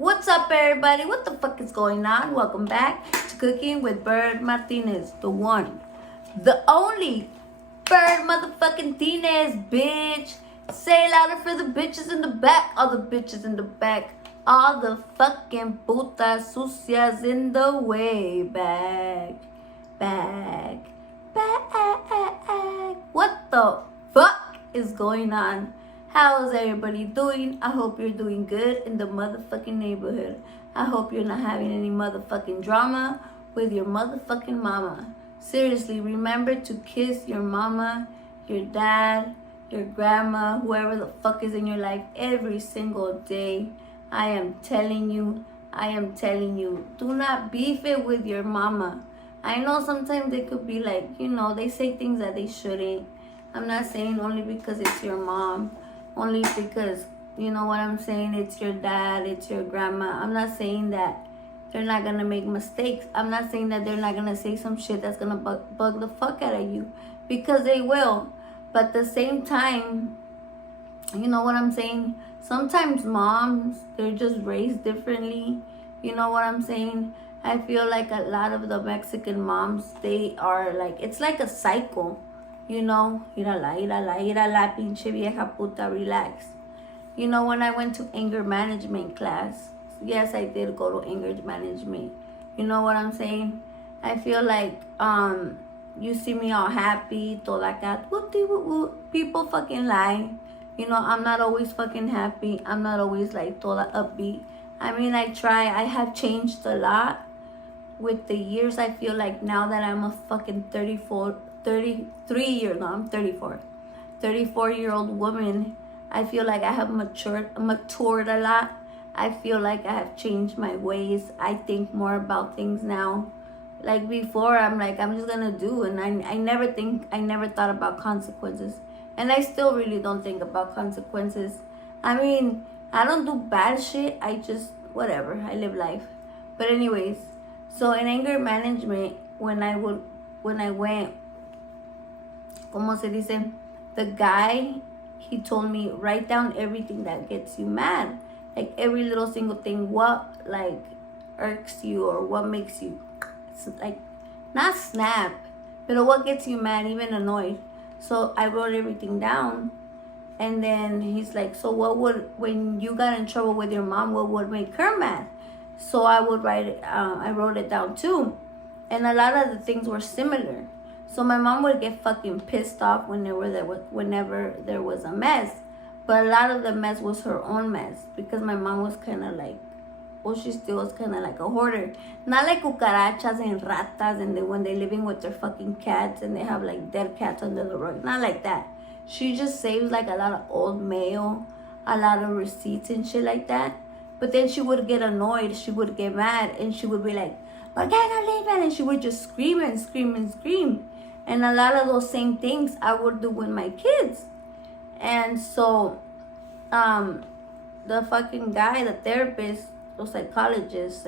What's up, everybody? What the fuck is going on? Welcome back to Cooking with Bird Martinez, the one, the only Bird motherfucking Martinez, bitch. Say it louder for the bitches in the back, all the bitches in the back, all the fucking putas sucias in the way back. What the fuck is going on? How is everybody doing? I hope you're doing good in the motherfucking neighborhood. I hope you're not having any motherfucking drama with your motherfucking mama. Seriously, remember to kiss your mama, your dad, your grandma, whoever the fuck is in your life every single day. I am telling you, do not beef it with your mama. I know sometimes they could be like, they say things that they shouldn't. I'm not saying only because it's your mom. Only because, you know what I'm saying, it's your dad, it's your grandma. I'm not saying that they're not going to make mistakes. I'm not saying that they're not going to say some shit that's going to bug the fuck out of you. Because they will. But at the same time, you know what I'm saying? Sometimes moms, they're just raised differently. You know what I'm saying? I feel like a lot of the Mexican moms, they are like, it's like a cycle. Irala, pinche vieja puta, relax. When I went to anger management class, yes, I did go to anger management. You know what I'm saying? I feel like, you see me all happy, toda cat, whoop-de-whoop-whoop. People fucking lie. I'm not always fucking happy. I'm not always like toda upbeat. I mean, I try. I have changed a lot with the years. I feel like now that I'm a fucking 34-year-old woman, I feel like I have matured a lot. I feel like I have changed my ways. I think more about things now. Like before, I'm like, I'm just gonna do, and I never thought about consequences. And I still really don't think about consequences. I mean, I don't do bad shit. I just, whatever, I live life. But anyways, so in anger management, when I went, como se dice, the guy, he told me, write down everything that gets you mad. Like every little single thing, what like irks you or what makes you, like, not snap, but what gets you mad, even annoyed. So I wrote everything down. And then he's like, so when you got in trouble with your mom, what would make her mad? So I would write it, I wrote it down too. And a lot of the things were similar. So my mom would get fucking pissed off whenever there was a mess. But a lot of the mess was her own mess. Because my mom was kind of like, she still was kind of like a hoarder. Not like cucarachas and ratas and when they're living with their fucking cats and they have like dead cats under the rug. Not like that. She just saves like a lot of old mail, a lot of receipts and shit like that. But then she would get annoyed. She would get mad and she would be like, and she would just scream and scream and scream. And a lot of those same things I would do with my kids. And so, the fucking guy, the therapist, the therapist,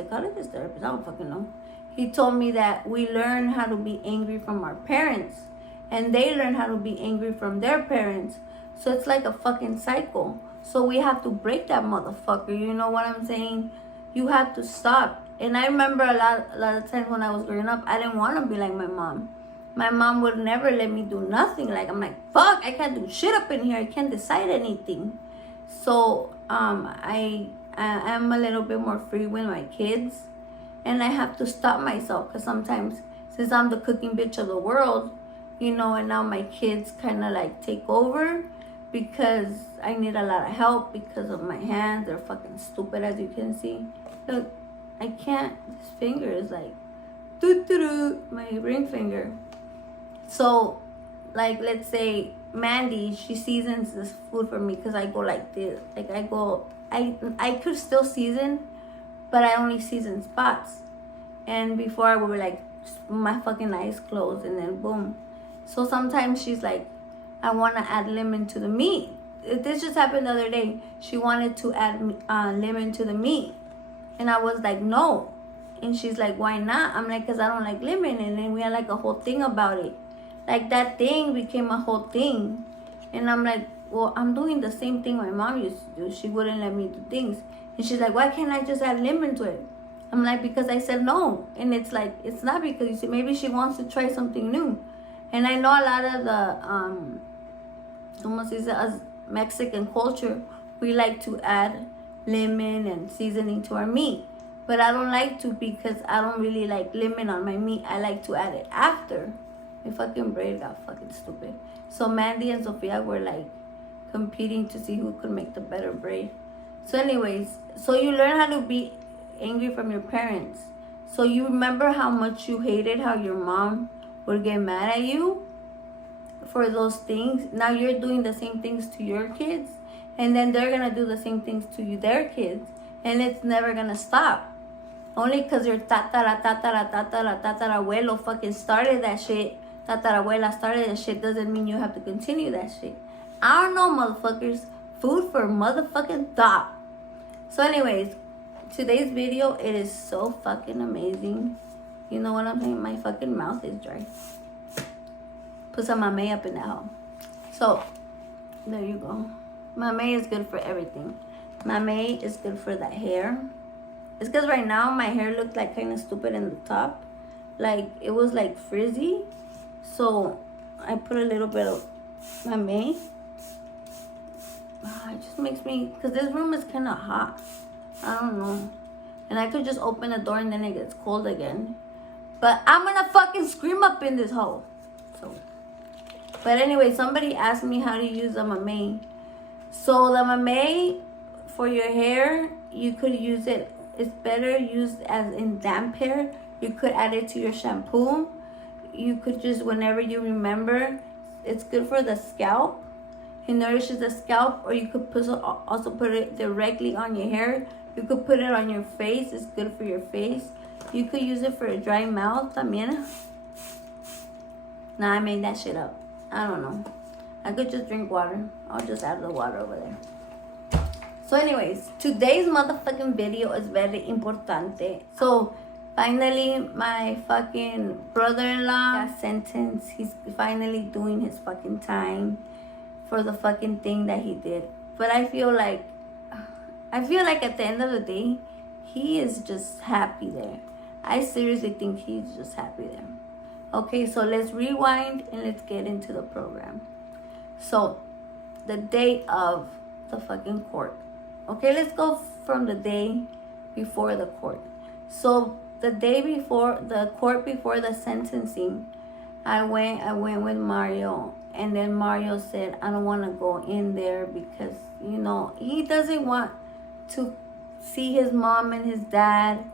I don't fucking know. He told me that we learn how to be angry from our parents. And they learn how to be angry from their parents. So it's like a fucking cycle. So we have to break that motherfucker. You know what I'm saying? You have to stop. And I remember a lot of times when I was growing up, I didn't want to be like my mom. My mom would never let me do nothing. Like, I'm like, fuck, I can't do shit up in here. I can't decide anything. So, I am a little bit more free with my kids. And I have to stop myself. Because sometimes, since I'm the cooking bitch of the world, and now my kids kind of like take over. Because I need a lot of help because of my hands. They're fucking stupid, as you can see. Look, I can't. This finger is like, my ring finger. So, like, let's say Mandy, she seasons this food for me because I go like this. Like, I could still season, but I only season spots. And before I would be like, my fucking eyes closed and then boom. So sometimes she's like, I want to add lemon to the meat. This just happened the other day. She wanted to add lemon to the meat. And I was like, no. And she's like, why not? I'm like, because I don't like lemon. And then we had like a whole thing about it. Like that thing became a whole thing. And I'm like, well, I'm doing the same thing my mom used to do. She wouldn't let me do things. And she's like, why can't I just add lemon to it? I'm like, because I said no. And it's like, it's not because you see, maybe she wants to try something new. And I know a lot of the, almost as Mexican culture, we like to add lemon and seasoning to our meat. But I don't like to because I don't really like lemon on my meat. I like to add it after. My fucking braid got fucking stupid. So Mandy and Sophia were like competing to see who could make the better braid. So anyways, so you learn how to be angry from your parents. So you remember how much you hated how your mom would get mad at you for those things. Now you're doing the same things to your kids, and then they're gonna do the same things to you, their kids, and it's never gonna stop. Only because your tatarabuelo fucking started that shit, tatarabuela started that shit, doesn't mean you have to continue that shit. I don't know, motherfuckers. Food for motherfucking thought. So anyways, today's video, it is so fucking amazing. You know what I'm saying? My fucking mouth is dry. Put some mamey up in that hole. So, there you go. Mamey is good for everything. Mamey is good for the hair. It's because right now my hair looked like kind of stupid in the top. Like, it was like frizzy. So, I put a little bit of mamey. It just makes me, because this room is kind of hot. I don't know. And I could just open the door and then it gets cold again. But I'm gonna fucking scream up in this hole. So, but anyway, somebody asked me how to use the mamey. So the mamey for your hair, you could use it. It's better used as in damp hair. You could add it to your shampoo. You could just, whenever you remember, it's good for the scalp. It nourishes the scalp, or you could also put it directly on your hair. You could put it on your face. It's good for your face. You could use it for a dry mouth también. Nah, I made that shit up. I don't know. I could just drink water. I'll just add the water over there. So anyways, today's motherfucking video is very importante. So finally, my fucking brother-in-law got sentenced. He's finally doing his fucking time for the fucking thing that he did. But I feel like at the end of the day, he is just happy there. I seriously think he's just happy there. Okay, so let's rewind and let's get into the program. So, the day of the fucking court. Okay, let's go from the day before the court. So, the day before the court, before the sentencing, I went with Mario. And then Mario said, I don't want to go in there because, you know, he doesn't want to see his mom and his dad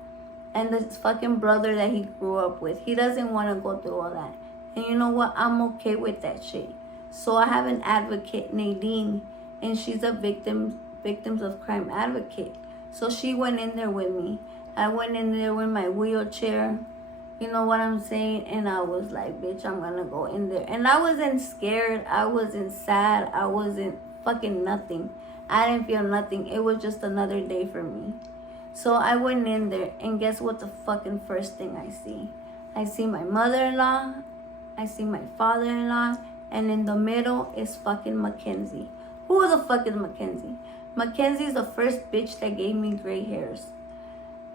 and this fucking brother that he grew up with. He doesn't want to go through all that. And you know what? I'm okay with that shit. So I have an advocate, Nadine, and she's a victims of crime advocate. So she went in there with me. I went in there with my wheelchair. You know what I'm saying? And I was like, bitch, I'm gonna go in there. And I wasn't scared. I wasn't sad. I wasn't fucking nothing. I didn't feel nothing. It was just another day for me. So I went in there, and guess what the fucking first thing I see? I see my mother-in-law, I see my father-in-law, and in the middle is fucking Mackenzie. Who the fuck is Mackenzie? Mackenzie's the first bitch that gave me gray hairs.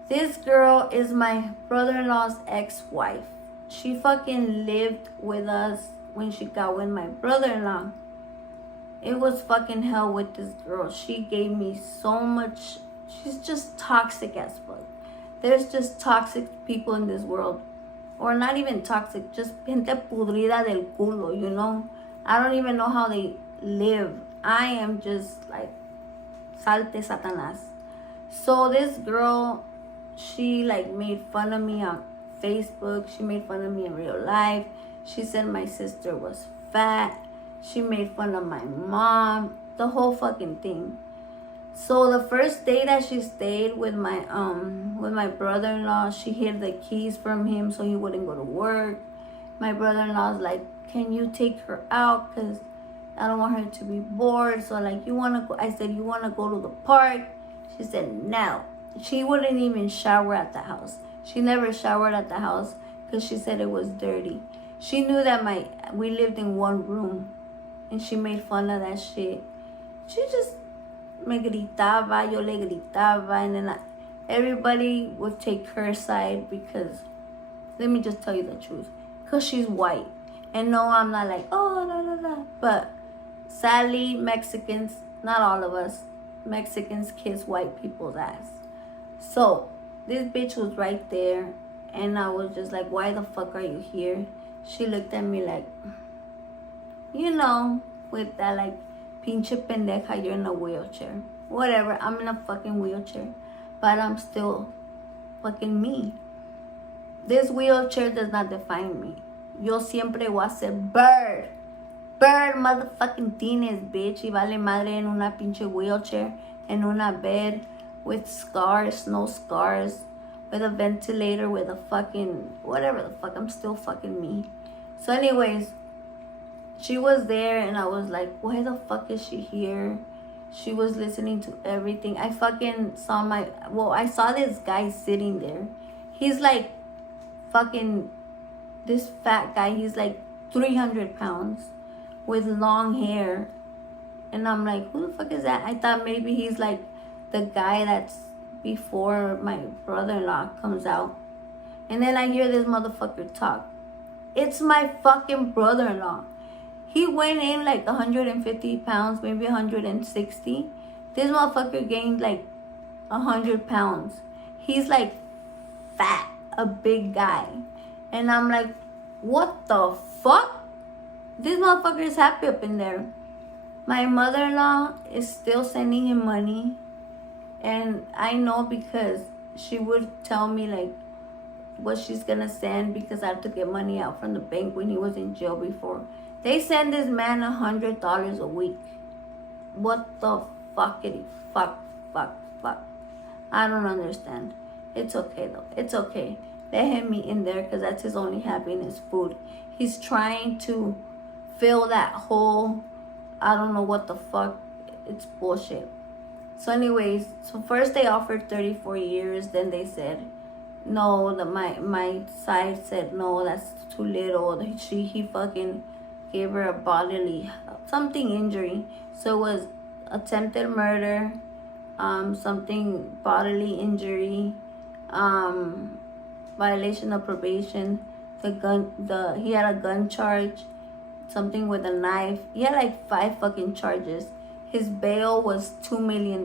This girl is my brother-in-law's ex-wife. She fucking lived with us when she got with my brother-in-law. It was fucking hell with this girl. She gave me so much. She's just toxic as fuck. There's just toxic people in this world. Or not even toxic, just gente pudrida del culo, you know? I don't even know how they live. I am just like, salte Satanas. So this girl, she like made fun of me on Facebook. She made fun of me in real life. She said my sister was fat. She made fun of my mom. The whole fucking thing. So the first day that she stayed with my brother-in-law, she hid the keys from him so he wouldn't go to work. My brother-in-law's like, can you take her out? Because I don't want her to be bored. So like, you want to go? I said, you want to go to the park? She said, no. She wouldn't even shower at the house. She never showered at the house because she said it was dirty. She knew that we lived in one room. And she made fun of that shit. she just me gritaba, yo le gritaba, and then everybody would take her side because, let me just tell you the truth, because she's white. And no, I'm not like, oh, la, la, la. But sadly, Mexicans, not all of us, Mexicans kiss white people's ass. So, this bitch was right there. And I was just like, why the fuck are you here? She looked at me like, you know, with that like, pinche pendeja, you're in a wheelchair. Whatever, I'm in a fucking wheelchair. But I'm still fucking me. This wheelchair does not define me. Yo siempre voy a ser Bird. Bird motherfucking Tines, bitch. Y vale madre en una pinche wheelchair. En una bed. With scars, no scars. With a ventilator, with a fucking, whatever the fuck. I'm still fucking me. So anyways, she was there and I was like, why the fuck is she here? She was listening to everything. I fucking saw I saw this guy sitting there. He's like fucking, this fat guy, he's like 300 pounds with long hair. And I'm like, who the fuck is that? I thought maybe he's like the guy that's before my brother-in-law comes out. And then I hear this motherfucker talk. It's my fucking brother-in-law. He went in like 150 pounds, maybe 160. This motherfucker gained like 100 pounds. He's like fat, a big guy. And I'm like, what the fuck? This motherfucker is happy up in there. My mother-in-law is still sending him money. And I know because she would tell me like what she's gonna send because I had to get money out from the bank when he was in jail before. They send this man $100 a week. What the fuckity fuck. I don't understand. It's okay though. It's okay. Let him eat in there because that's his only happiness, food. He's trying to fill that hole. I don't know what the fuck. It's bullshit. So anyways, so first they offered 34 years. Then they said, no, my side said, no, that's too little. He fucking gave her a bodily, something injury. So it was attempted murder, something bodily injury, violation of probation, he had a gun charge, something with a knife. He had like 5 fucking charges. His bail was $2 million.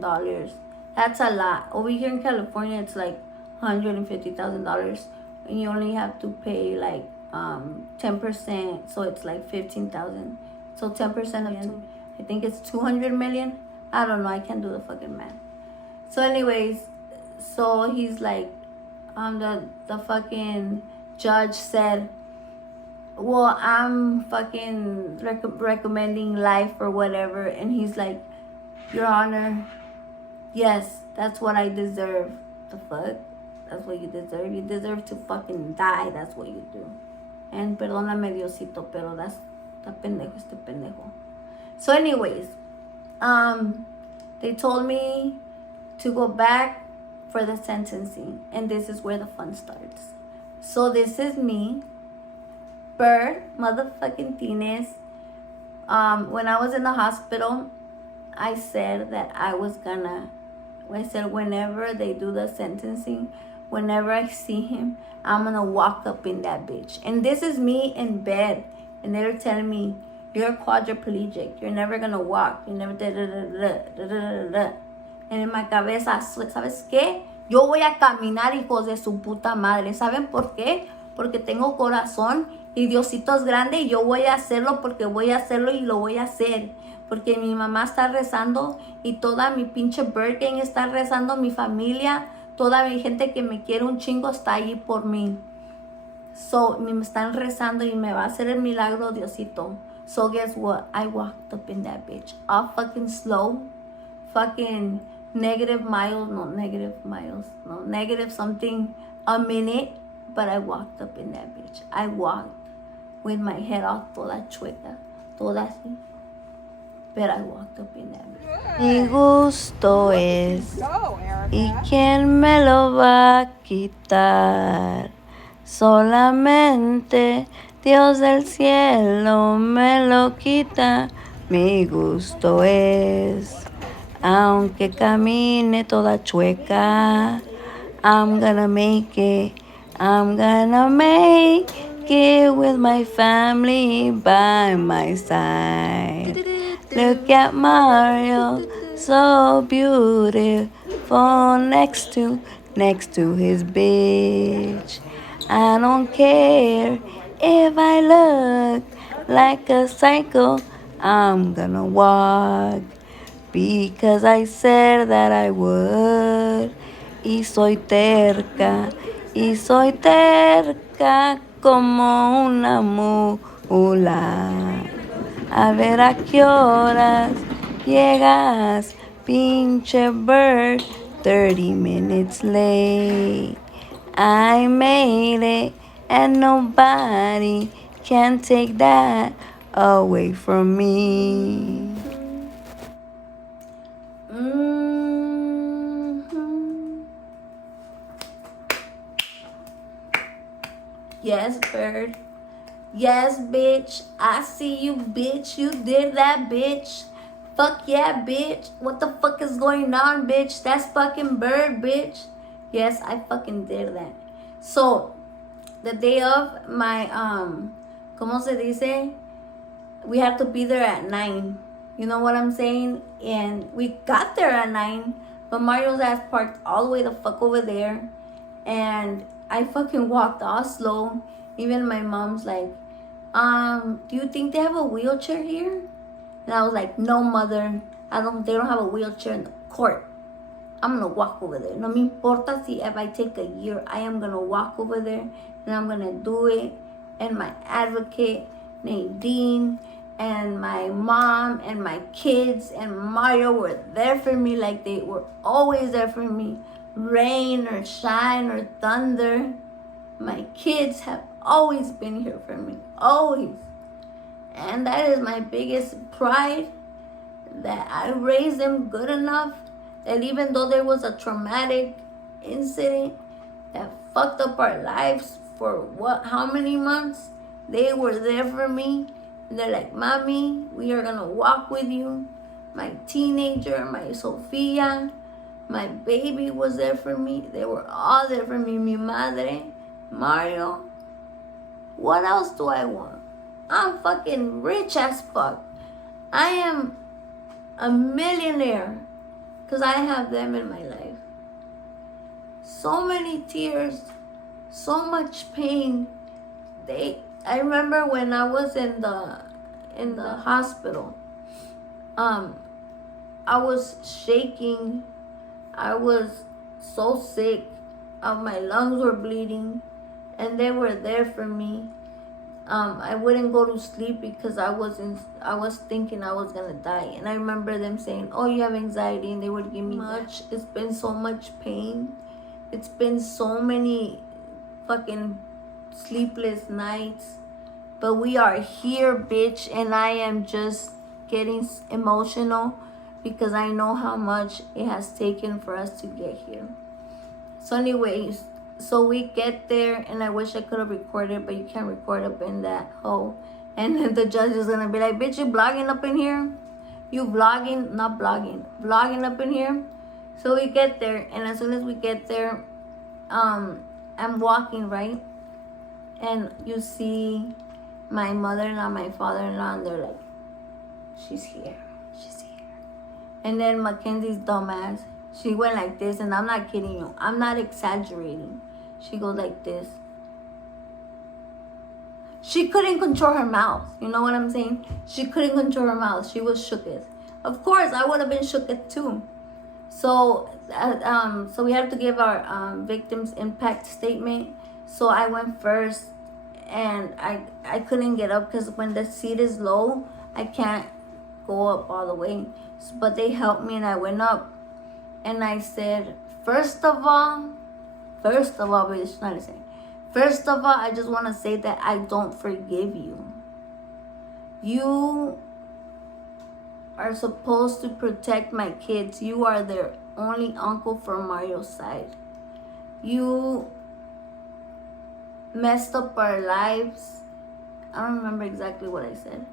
That's a lot. Over here in California, it's like $150,000, and you only have to pay like 10%, so it's like 15,000. So 10% of I think it's 200 million. I don't know. I can't do the fucking math. So anyways, so he's like, the fucking judge said, well, I'm fucking recommending life or whatever. And he's like, Your Honor, yes, that's what I deserve. The fuck? That's what you deserve. You deserve to fucking die. That's what you do. And perdóname Diosito, pero está pendejo este pendejo. So anyways, they told me to go back for the sentencing. And this is where the fun starts. So this is me, Bird, motherfucking Tines. When I was in the hospital, I said that I said whenever they do the sentencing, whenever I see him, I'm gonna walk up in that bitch. And this is me in bed. And they're telling me, you're quadriplegic. You're never gonna walk. You never And in my cabeza, ¿sabes qué? Yo voy a caminar, hijos de su puta madre. ¿Saben por qué? Porque tengo corazón y Diosito es grande y yo voy a hacerlo porque voy a hacerlo y lo voy a hacer. Porque mi mamá está rezando y toda mi pinche Bird Gang está rezando, mi familia, toda mi gente que me quiere un chingo está allí por mí. So, me están rezando y me va a hacer el milagro, Diosito. So, guess what? I walked up in that bitch. All fucking slow. Fucking negative something a minute. But I walked up in that bitch. I walked with my head off toda chueca. Toda así. But I walked up in that bitch. Mi gusto es. ¿Y quién me lo va a quitar? Solamente Dios del cielo me lo quita Mi gusto es, aunque camine toda chueca, I'm gonna make it. I'm gonna make it with my family by my side. Look at Mario, so beautiful next to his bitch. I don't care if I look like a psycho. I'm gonna walk because I said that I would. Y soy terca como una mula. A ver a qué horas llegas, pinche bird, 30 minutes late. I made it, and nobody can take that away from me. Yes, bird. Yes, bitch. I see you, bitch. You did that, bitch. Fuck yeah, bitch. What the fuck is going on, bitch? That's fucking bird, bitch. Yes, I fucking did that. So, the day of my, ¿cómo se dice? We had to be there at 9. You know what I'm saying? And we got there at 9. But Mario's ass parked all the way the fuck over there. And I fucking walked all slow. Even my mom's like, do you think they have a wheelchair here? And I was like, no, mother. They don't have a wheelchair in the court. I'm gonna walk over there. No me importa si if I take a year, I am gonna walk over there and I'm gonna do it. And my advocate, Nadine, and my mom and my kids and Mario were there for me like they were always there for me. Rain or shine or thunder. My kids have always been here for me. Always. And that is my biggest pride, that I raised them good enough that even though there was a traumatic incident that fucked up our lives for how many months, they were there for me. And they're like, Mommy, we are gonna walk with you. My teenager, my Sophia, my baby was there for me. They were all there for me. Mi madre, Mario. What else do I want? I'm fucking rich as fuck. I am a millionaire because I have them in my life. So many tears, so much pain. I remember when I was in the hospital. I was shaking. I was so sick. My lungs were bleeding, and they were there for me. I wouldn't go to sleep because I was thinking I was gonna die. And I remember them saying, oh, you have anxiety, and they would give me much. It's been so much pain. It's been so many fucking sleepless nights. But we are here, bitch, and I am just getting emotional because I know how much it has taken for us to get here. So anyways, so we get there, and I wish I could have recorded, but you can't record up in that hole. And then the judge is gonna be like, bitch, you vlogging up in here? You vlogging, not blogging, vlogging up in here? So we get there, and as soon as we get there, I'm walking, right? And you see my mother-in-law, my father-in-law, and they're like, she's here. And then Mackenzie's dumbass, she went like this, and I'm not kidding you. I'm not exaggerating. She goes like this. She couldn't control her mouth. You know what I'm saying? She couldn't control her mouth. She was shooketh. Of course, I would have been shooketh too. So, so we have to give our victims impact statement. So I went first, and I couldn't get up because when the seat is low, I can't go up all the way. But they helped me, and I went up, and I said, first of all, bitch, not saying. First of all, I just want to say that I don't forgive you. You are supposed to protect my kids. You are their only uncle from Mario's side. You messed up our lives. I don't remember exactly what I said.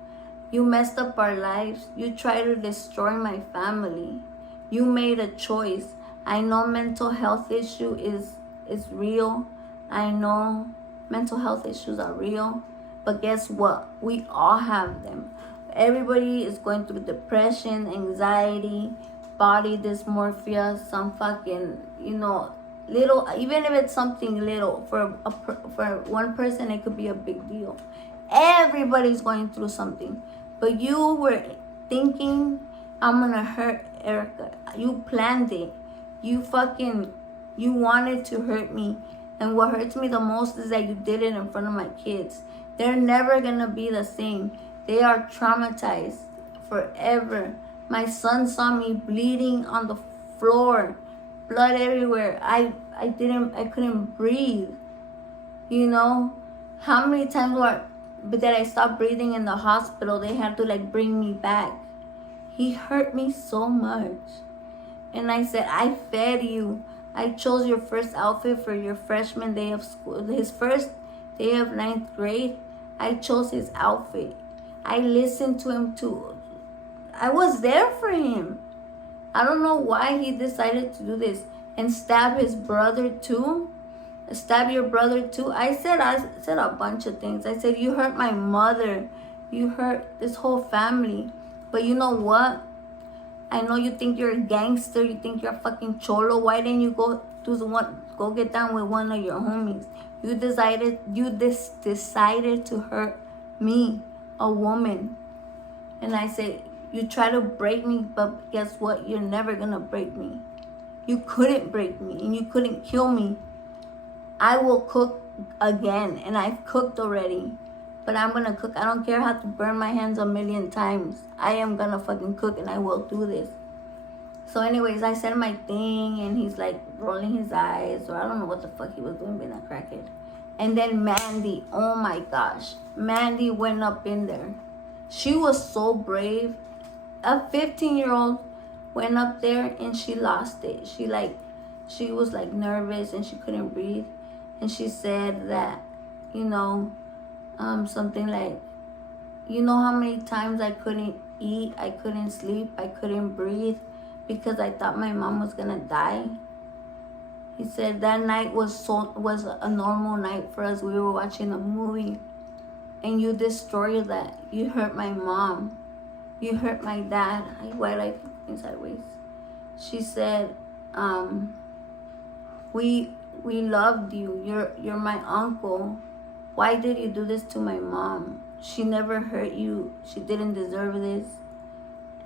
You messed up our lives. You tried to destroy my family. You made a choice. I know mental health issue is real. I know mental health issues are real. But guess what? We all have them. Everybody is going through depression, anxiety, body dysmorphia, some fucking, little, even if it's something little, for one person it could be a big deal. Everybody's going through something. But you were thinking, I'm gonna hurt Erica. You planned it. You wanted to hurt me. And what hurts me the most is that you did it in front of my kids. They're never gonna be the same. They are traumatized forever. My son saw me bleeding on the floor, blood everywhere. I couldn't breathe. How many times did I stop breathing in the hospital? They had to bring me back. He hurt me so much. And I said, I fed you. I chose your first outfit for your freshman day of school. His first day of 9th grade, I chose his outfit. I listened to him too. I was there for him. I don't know why he decided to do this and stab his brother too. Stab your brother too. I said a bunch of things. I said, you hurt my mother. You hurt this whole family. But you know what? I know you think you're a gangster. You think you're a fucking cholo. Why didn't you go get down with one of your homies? You decided to hurt me, a woman. And I said, you try to break me, but guess what? You're never gonna break me. You couldn't break me and you couldn't kill me. I will cook again, and I've cooked already. But I'm gonna cook. I don't care how to burn my hands 1,000,000 times. I am gonna fucking cook, and I will do this. So anyways, I said my thing, and he's rolling his eyes, or I don't know what the fuck he was doing, being a crackhead. And then Mandy, oh my gosh. Mandy went up in there. She was so brave. A 15-year-old went up there, and she lost it. She was nervous, and she couldn't breathe. And she said that, something like, how many times I couldn't eat, I couldn't sleep, I couldn't breathe because I thought my mom was gonna die. He said that night was a normal night for us. We were watching a movie, and you destroyed that. You hurt my mom. You hurt my dad. Why did I think sideways? She said, we loved you. You're my uncle. Why did you do this to my mom? She never hurt you. She didn't deserve this.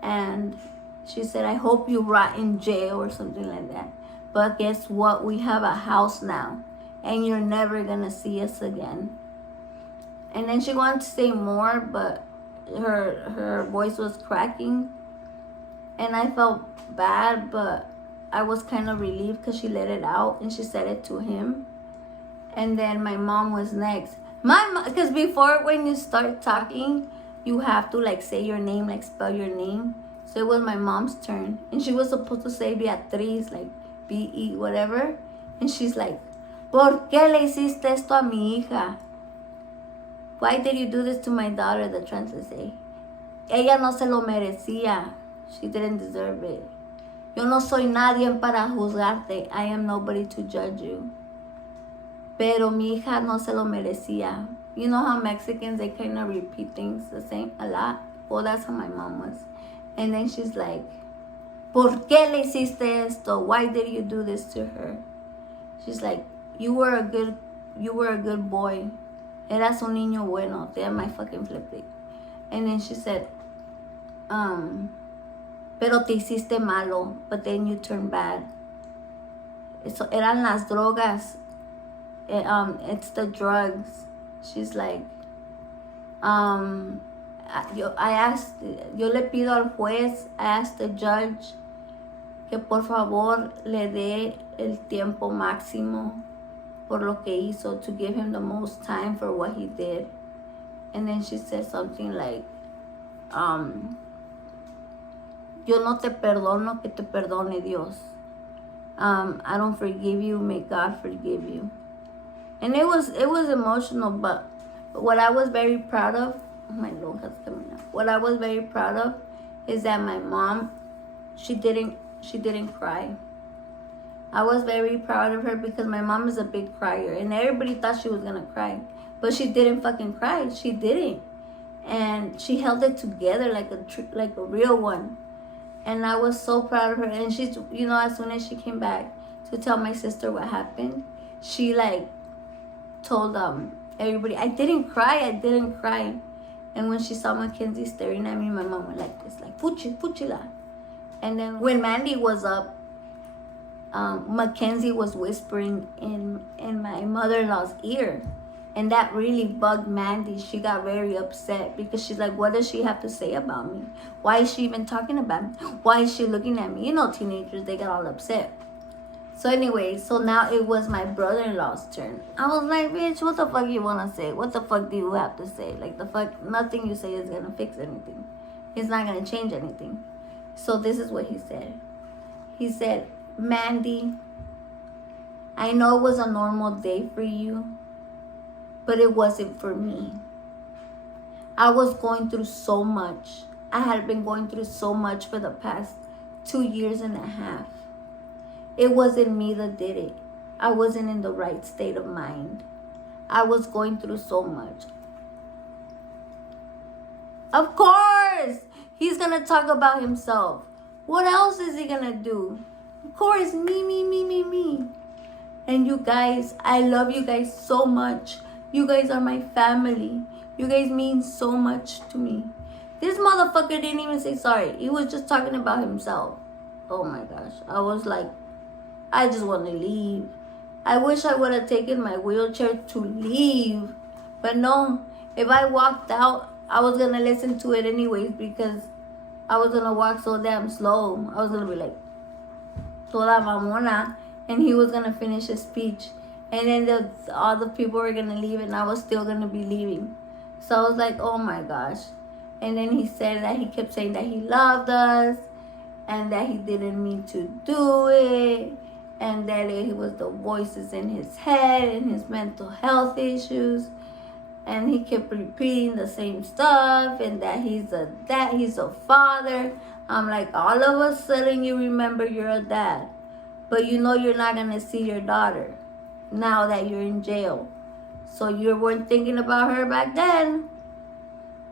And she said, I hope you rot in jail or something like that. But guess what? We have a house now, and you're never gonna see us again. And then she wanted to say more, but her voice was cracking. And I felt bad, but I was kind of relieved because she let it out and she said it to him. And then my mom was next. Because before, when you start talking, you have to say your name, spell your name. So it was my mom's turn, and she was supposed to say Beatriz, B-E, whatever. And she's like, ¿Por qué le hiciste esto a mi hija? Why did you do this to my daughter? The translator say, ella no se lo merecía. She didn't deserve it. Yo no soy nadie para juzgarte. I am nobody to judge you. Pero mi hija no se lo merecía. You know how Mexicans, they kind of repeat things the same a lot? Well, that's how my mom was. And then she's like, ¿Por qué le hiciste esto? Why did you do this to her? She's like, you were a good boy. Eras un niño bueno. They had my fucking flip it. And then she said, pero te hiciste malo, but then you turned bad. Eso eran las drogas. It's the drugs. She's like, yo le pido al juez, I asked the judge que por favor le dé el tiempo máximo por lo que hizo, to give him the most time for what he did. And then she said something like, yo no te perdono, que te perdone Dios. I don't forgive you, may God forgive you. And it was emotional, but what I was very proud of my lonja's coming out. What I was very proud of is that my mom, she didn't cry. I was very proud of her because my mom is a big crier, and everybody thought she was gonna cry, but she didn't fucking cry. She didn't, and she held it together like a real one. And I was so proud of her. And she's, as soon as she came back to tell my sister what happened, she like told everybody, I didn't cry. And when she saw Mackenzie staring at me, my mom went like this, like fuchila. And then when Mandy was up, Mackenzie was whispering in my mother-in-law's ear, and that really bugged Mandy. She got very upset because she's like, what does she have to say about me? Why is she even talking about me? Why is she looking at me? Teenagers, they get all upset. So anyway, so now it was my brother-in-law's turn. I was like, bitch, what the fuck you want to say? What the fuck do you have to say? Like, the fuck, nothing you say is going to fix anything. It's not going to change anything. So this is what he said. He said, Mandy, I know it was a normal day for you, but it wasn't for me. I was going through so much. I had been going through so much for the past 2.5 years. It wasn't me that did it. I wasn't in the right state of mind. I was going through so much. Of course, he's going to talk about himself. What else is he going to do? Of course, me. And you guys, I love you guys so much. You guys are my family. You guys mean so much to me. This motherfucker didn't even say sorry. He was just talking about himself. Oh my gosh. I was like, I just want to leave. I wish I would have taken my wheelchair to leave. But no, if I walked out, I was going to listen to it anyways because I was going to walk so damn slow. I was going to be like, toda mamona. And he was going to finish his speech. And then all the people were going to leave and I was still going to be leaving. So I was like, oh my gosh. And then he said that he kept saying that he loved us and that he didn't mean to do it. And that it was the voices in his head and his mental health issues. And he kept repeating the same stuff and that he's a father. I'm like, all of a sudden you remember you're a dad. But you're not going to see your daughter now that you're in jail. So you weren't thinking about her back then.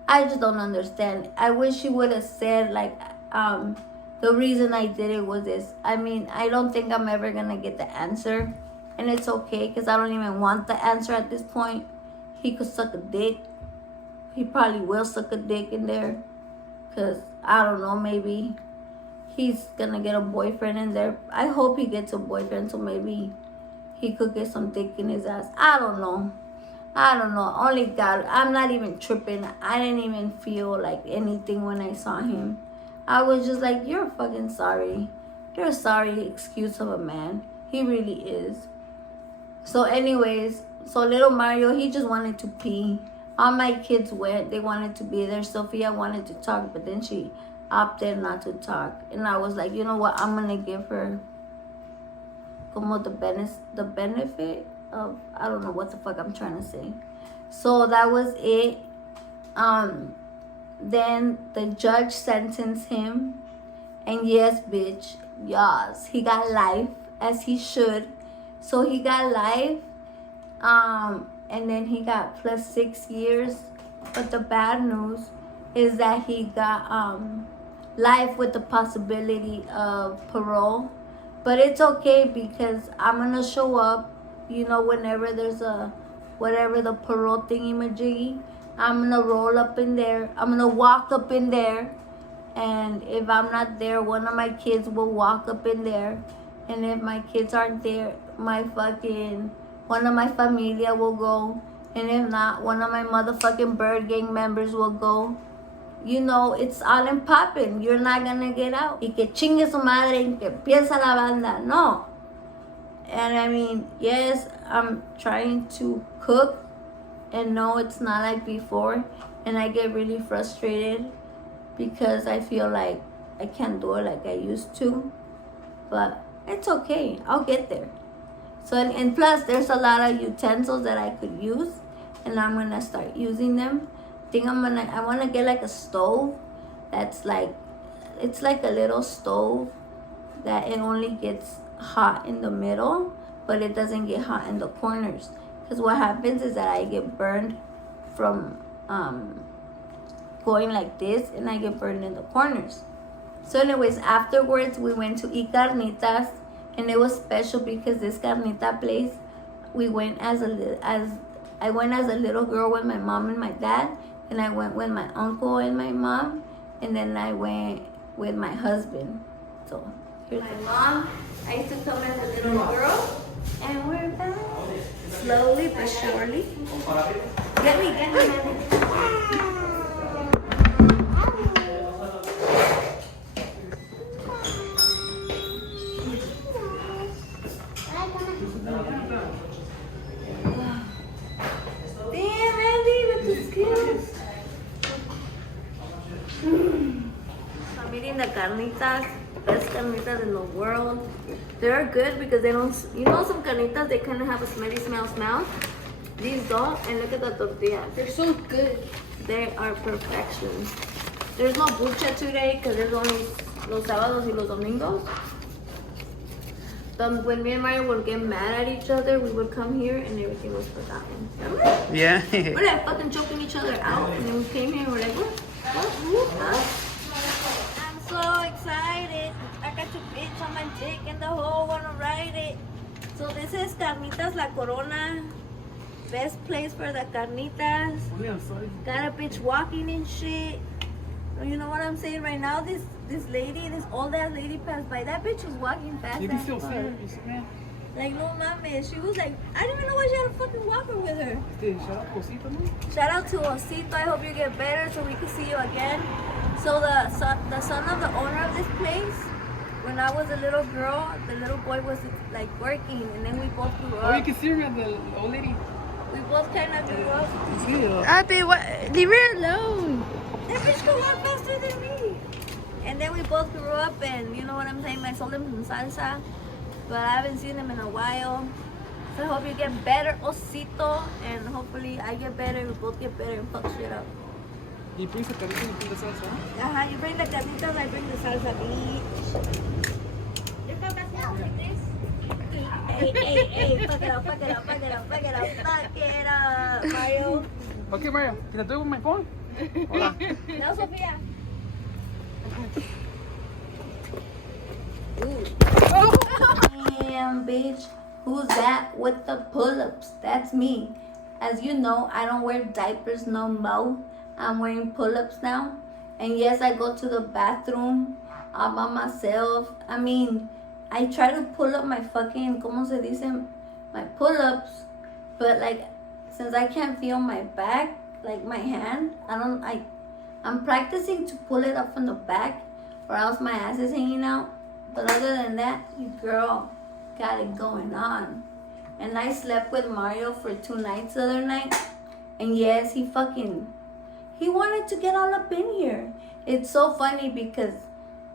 I just don't understand. I wish he would have said like, the reason I did it was this. I mean, I don't think I'm ever going to get the answer. And it's okay because I don't even want the answer at this point. He could suck a dick. He probably will suck a dick in there. Because, I don't know, maybe he's going to get a boyfriend in there. I hope he gets a boyfriend so maybe he could get some dick in his ass. I don't know. Only God. I'm not even tripping. I didn't even feel like anything when I saw him. I was just like, you're fucking sorry. You're a sorry excuse of a man. He really is. So anyways, so little Mario, he just wanted to pee. All my kids went. They wanted to be there. Sophia wanted to talk, but then she opted not to talk. And I was like, you know what? I'm going to give her como the benefit of, I don't know what the fuck I'm trying to say. So that was it. Then the judge sentenced him. And yes, bitch, yes, he got life as he should. So he got life. And then he got plus 6 years. But the bad news is that he got life with the possibility of parole. But it's okay because I'm going to show up, whenever there's whatever the parole thingy-majiggy. I'm going to roll up in there. I'm going to walk up in there. And if I'm not there, one of my kids will walk up in there. And if my kids aren't there, one of my familia will go. And if not, one of my motherfucking bird gang members will go. It's all in poppin'. You're not gonna get out. Y que chingue su madre y que empieza la banda. No. And I mean, yes, I'm trying to cook. And no, it's not like before. And I get really frustrated because I feel like I can't do it like I used to. But it's okay. I'll get there. So, and plus, there's a lot of utensils that I could use. And I'm going to start using them. think I want to get like a stove that's like, it's like a little stove that it only gets hot in the middle, but it doesn't get hot in the corners. Because what happens is that I get burned from going like this, and I get burned in the corners. So anyways, afterwards we went to eat carnitas, and it was special because this carnita place, we went as I went as a little girl with my mom and my dad, and I went with my uncle and my mom, and then I went with my husband. So here's my mom. I used to come as a little girl, and we're back. Slowly but surely. Get me, Mandy. Damn, Mandy, with the skills. I'm eating the carnitas, best carnitas in the world. They're good because they don't, you know, some carnitas, they kind of have a smelly smell. These don't, and look at the tortilla. They're so good. They are perfection. There's no bucha today because there's only los sábados y los domingos. When me and Mario would get mad at each other, we would come here and everything was forgotten. Remember? Yeah. We're like fucking choking each other out, and then we came here and we're like, what? Who? Huh? I'm so excited. I got to bitch on my dick and the whole wanna ride it. So this is Carnitas La Corona. Best place for the carnitas. Got a bitch walking and shit. You know what I'm saying right now? This lady, this old ass lady passed by. That bitch was walking fast. Like, no mames. She was like, I didn't even know why she had a fucking walker with her. Shout out to Osito. I hope you get better so we can see you again. So the son of the owner of this place, when I was a little girl, the little boy was like working, and then we both grew up. Oh, you can see her, the old lady. We both kind of grew up. Abby, what? Leave her alone. That bitch can walk faster than me. And then we both grew up, and you know what I'm saying? I sold him some salsa, but I haven't seen him in a while. So I hope you get better, Osito, and hopefully I get better, we both get better and fuck shit up. You bring the carnitas, you bring the salsa. Uh-huh, you bring the carnitas, I bring the salsa, bitch. Look how fast now like this. Hey, fuck it up, Mario. Okay, Mario, can I do it with my phone? Hola. No, Sophia. Ooh. Damn, bitch. Who's that with the pull-ups? That's me. As you know, I don't wear diapers no more. I'm wearing pull-ups now. And yes, I go to the bathroom all by myself. I mean, I try to pull up my fucking, ¿cómo se dice? My pull-ups. But like, since I can't feel my back, like my hand, I'm practicing to pull it up from the back, or else my ass is hanging out. But other than that, you girl got it going on. And I slept with Mario for 2 nights the other night. And yes, he wanted to get all up in here. It's so funny because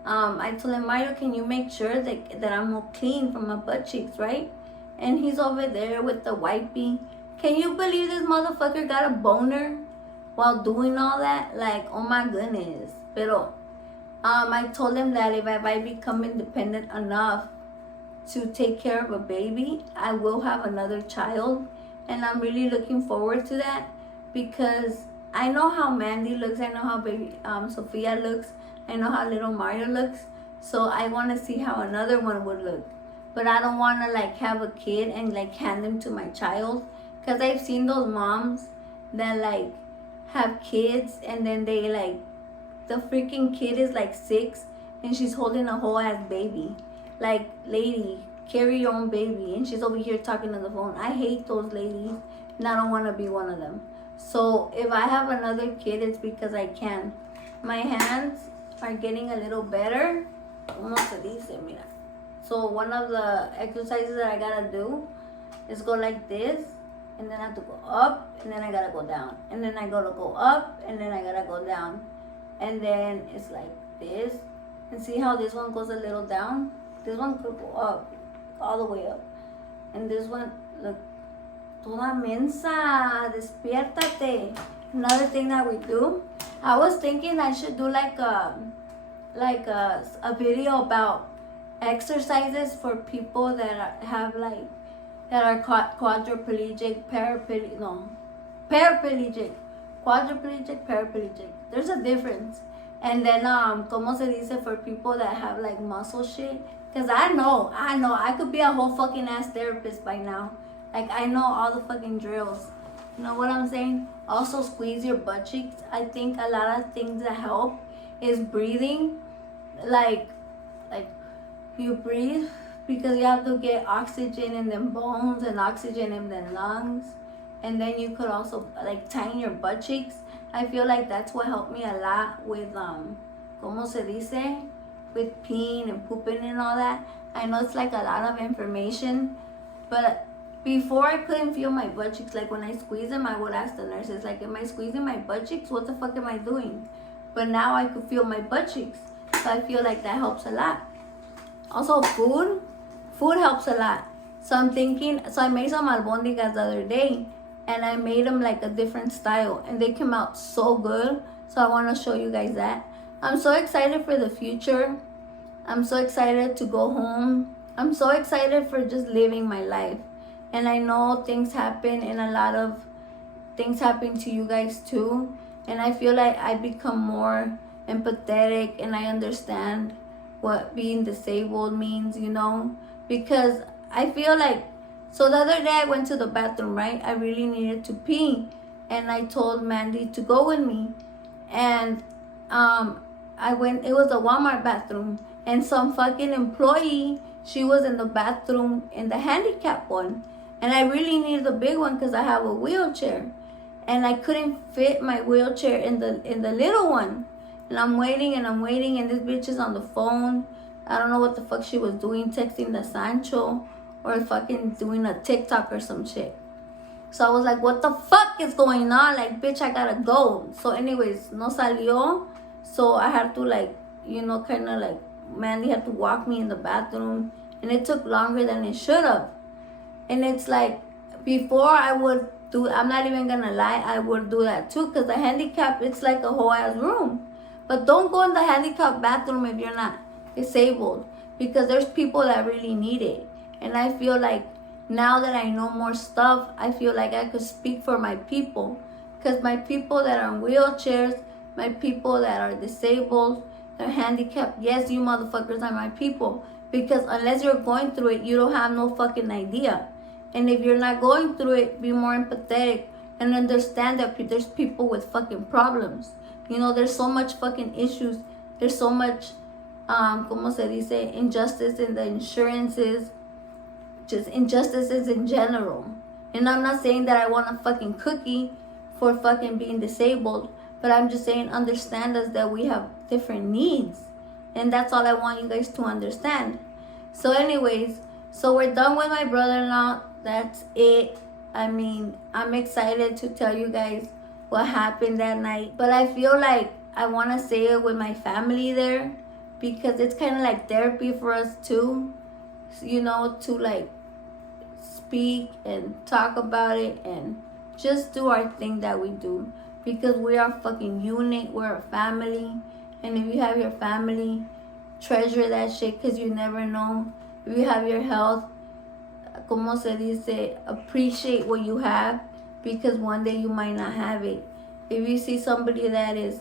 I told him, Mario, can you make sure that I'm all clean from my butt cheeks, right? And he's over there with the wipey. Can you believe this motherfucker got a boner while doing all that? Like, oh my goodness. Pero I told him that if I become independent enough to take care of a baby, I will have another child. And I'm really looking forward to that because I know how Mandy looks. I know how baby Sophia looks. I know how little Mario looks. So I want to see how another one would look. But I don't want to like have a kid and like hand him to my child. Because I've seen those moms that like have kids and then they like, the freaking kid is like 6 and she's holding a whole ass baby. Like, lady, carry your own baby. And she's over here talking on the phone. I hate those ladies and I don't want to be one of them. So if I have another kid, it's because I can. My hands are getting a little better. ¿Cómo se dice? Mira. So one of the exercises that I gotta do is go like this. And then I have to go up, and then I gotta go down. And then I gotta go up, and then I gotta go down. And then it's like this. And see how this one goes a little down? This one could go up, all the way up. And this one, look, toda mensa, despiértate. another thing that we do, I was thinking I should do like a video about exercises for people that have like that are quadriplegic, paraplegic. There's a difference. And then como se dice, for people that have like muscle shit. Cause I know I could be a whole fucking ass therapist by now. Like I know all the fucking drills. You know what I'm saying? Also squeeze your butt cheeks. I think a lot of things that help is breathing. Like you breathe because you have to get oxygen in them bones and oxygen in them lungs. And then you could also like tighten your butt cheeks. I feel like that's what helped me a lot with como se dice, with peeing and pooping and all that. I know it's like a lot of information, but before I couldn't feel my butt cheeks. Like when I squeeze them, I would ask the nurses, like, am I squeezing my butt cheeks? What the fuck am I doing? But now I could feel my butt cheeks. So I feel like that helps a lot. Also food helps a lot. So I'm thinking, so I made some albondigas the other day, and I made them like a different style, and they came out so good. So I want to show you guys that. I'm so excited for the future. I'm so excited to go home. I'm so excited for just living my life. And I know things happen, and a lot of things happen to you guys too. And I feel like I become more empathetic, and I understand what being disabled means, you know? Because I feel like, so the other day I went to the bathroom, right? I really needed to pee. And I told Mandy to go with me. And I went, it was a Walmart bathroom. And some fucking employee, she was in the bathroom in the handicap one. And I really needed the big one because I have a wheelchair. And I couldn't fit my wheelchair in the little one. And I'm waiting, and this bitch is on the phone. I don't know what the fuck she was doing, texting the Sancho or fucking doing a TikTok or some shit. So I was like, what the fuck is going on? Like, bitch, I gotta go. So anyways, no salió. So I had to like, you know, kind of like, Mandy had to walk me in the bathroom. And it took longer than it should have. And it's like, before I would do, I'm not even gonna lie, I would do that too. Because the handicap, it's like a whole ass room. But don't go in the handicap bathroom if you're not disabled. Because there's people that really need it. And I feel like now that I know more stuff, I feel like I could speak for my people. Because my people that are in wheelchairs, my people that are disabled, they're handicapped, yes, you motherfuckers are my people. Because unless you're going through it, you don't have no fucking idea. And if you're not going through it, be more empathetic and understand that there's people with fucking problems. You know, there's so much fucking issues. There's so much, como se dice, injustice in the insurances. Just injustices in general. And I'm not saying that I want a fucking cookie for fucking being disabled. But I'm just saying, understand us that we have different needs. And that's all I want you guys to understand. So anyways, so we're done with my brother-in-law. That's it. I mean, I'm excited to tell you guys what happened that night. But I feel like I want to say it with my family there. Because it's kind of like therapy for us too. You know, to like speak and talk about it. And just do our thing that we do. Because we are a fucking unit. We're a family. And if you have your family, treasure that shit. Because you never know. If you have your health, como se dice, appreciate what you have, because one day you might not have it. If you see somebody that is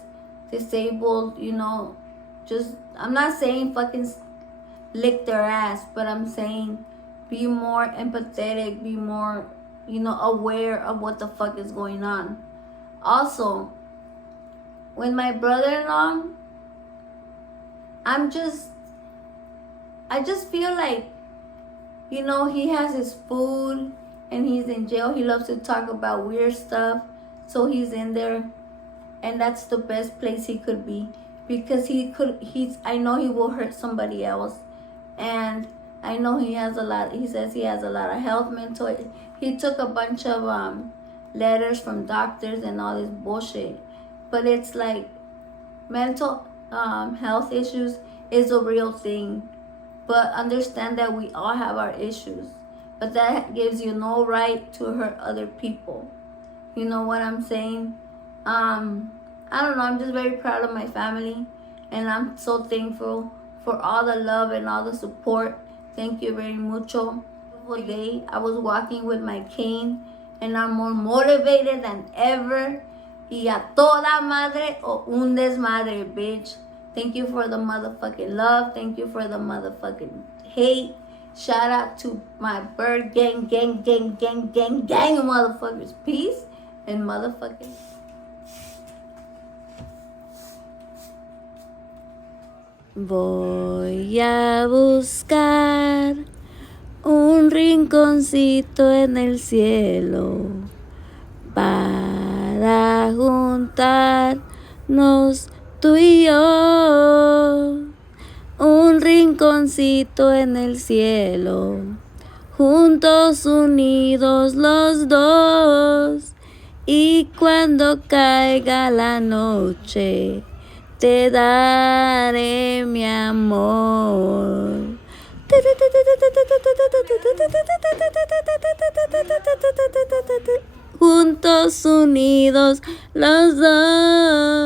disabled, you know, just, I'm not saying fucking lick their ass, but I'm saying be more empathetic, be more, you know, aware of what the fuck is going on. Also, with my brother-in-law, I just feel like, you know, he has his food and he's in jail. He loves to talk about weird stuff. So he's in there. And that's the best place he could be. Because I know he will hurt somebody else. And I know he says he has a lot of health mental. He took a bunch of letters from doctors and all this bullshit. But it's like mental health issues is a real thing. But understand that we all have our issues. But that gives you no right to hurt other people. You know what I'm saying? I don't know, I'm just very proud of my family, and I'm so thankful for all the love and all the support. Thank you very mucho. One day I was walking with my cane, and I'm more motivated than ever. Y a toda madre o un desmadre, bitch. Thank you for the motherfucking love. Thank you for the motherfucking hate. Shout out to my bird gang, gang, gang, gang, gang, gang of motherfuckers. Peace and motherfucking. Voy a buscar un rinconcito en el cielo para juntarnos tú y yo. Un rinconcito en el cielo, juntos unidos los dos. Y cuando caiga la noche, te daré mi amor. Juntos unidos los dos.